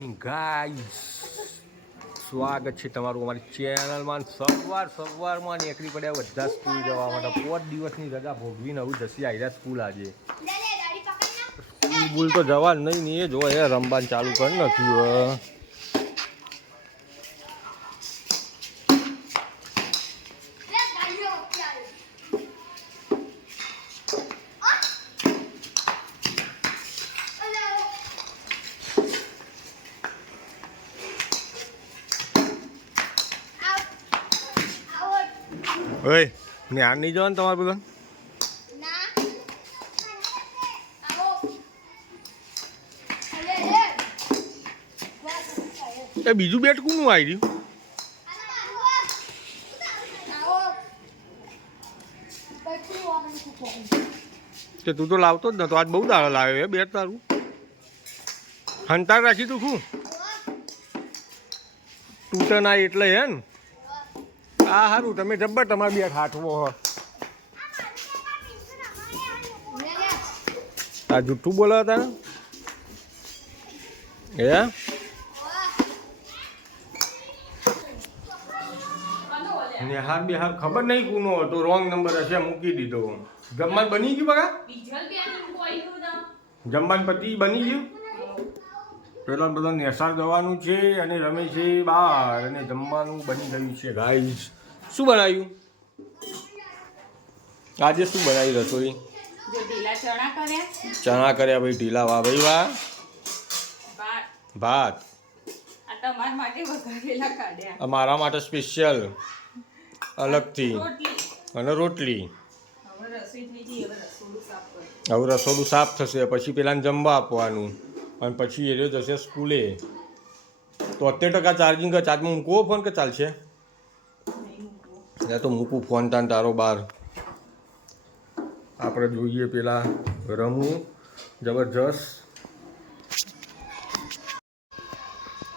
Guys સ્વાગત છે તમારું અમારી ચેનલમાં. સવારમાં નીકળી પડ્યા બધા સ્કૂલ જવા માટે. 5 દિવસની રજા ભોગવીને આવું જશે આયરા સ્કૂલ. આજે સ્કૂલ તો જવા નહીં એ જો એ રમવાનું ચાલુ કરી નાખ્યું. ઓય જ્ઞાન નહીં જવાનું તમારે બધા? એ બીજું બેટ કોનું આવી રહ્યું? તે તું તો લાવતો જ નતો, આજ બહુ દાડા લાવ્યો એ બેટ તારું. હંતાર રાખી તું શું તૂટે ના એટલે હે ને? હા સારું, તમે જબ્બર તમારે બે હાથવો હો. આ જૂઠું બોલો હતા હે? નેહાર બેહાર ખબર નહીં કોનો હતો, રોંગ નંબર હશે મૂકી દીધો. જમવાનું બની ગયું બગા? જમવાનું પતિ બની ગયું? પેલા બધા નેસાર જવાનું છે અને રમે છે બહાર અને જમવાનું બની ગયું છે. ગાઈસ શું બનાવ્યું આજે? શું બનાવ્યું રસોઈ? ચણા કર્યા ભાઈ, ઢીલા. વાહ ભાઈ વાહ. ભાત મારા માટે સ્પેશિયલ અલગથી, અને રોટલી. હવે રસોડું સાફ થશે, પછી પેલાને જમવા આપવાનું અને પછી એ જશે સ્કૂલે. તો 70% ચાર્જિંગ કે ચાર્જમાં મૂકવો ફોન કે ચાલશે? તો મૂકું ફોન તાન તારો બહાર. આપણે જોઈએ પેલા રમવું જબરજસ્ત.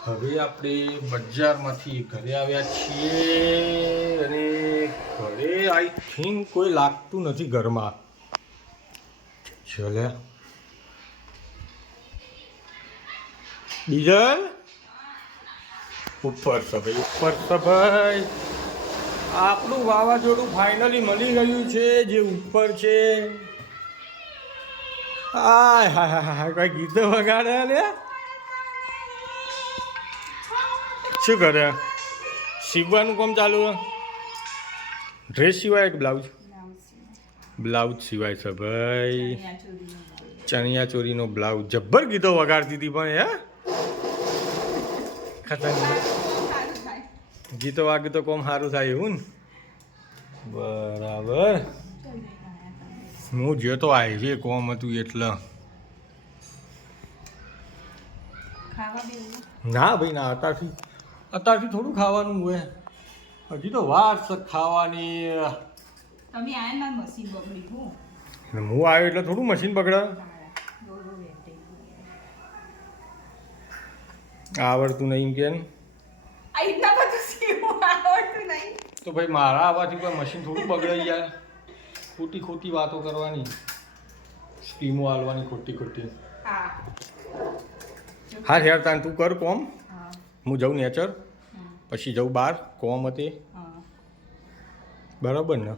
હવે આપણે બજારમાંથી ઘરે આવ્યા છીએ અને ઘરે આઈ થિંક કોઈ લાગતું નથી ઘરમાં. ચલે ડીઝલ ઉપર છે ભાઈ, ઉપર છે ભાઈ. આપણું વાવાઝોડું ફાઇનલી મળી ગયું છે, જે ઉપર છે. હાય હાય હાય, કોઈ ગીતો વગાડે ને? શું કરે? સીવવાનું કામ ચાલુ? ડ્રેસ સિવાય કે બ્લાઉઝ? બ્લાઉઝ સિવાય છે ભાઈ. ચણિયા ચોરીનો બ્લાઉઝ. જબ્બર ગીતો વગાડતી હતી પણ હે ખતરનાક ગીતો વાગે તો કોમ સારું થાય એવું ને? બરાબર. હું જો તો હાઈવે કોમ હતું એટલે. ના ભાઈ ના, અત્યારથી થોડું ખાવાનું હોય, હજી તો વાર છે ખાવાની. તમે આયા ના મશીન બગડી હું આવ્યો એટલે થોડું મશીન બગડે. આવડતું નહીં કેમ? તો ભાઈ મારા આવવાથી કોઈ મશીન થોડું બગડે યાર. ખોટી વાતો કરવાની, સ્કીમો હાલવાની ખોટી. હા યાર તાન તું કર કોમ, હું જાઉં નેચર, પછી જાઉં બહાર કોમ હતી. બરાબર ને?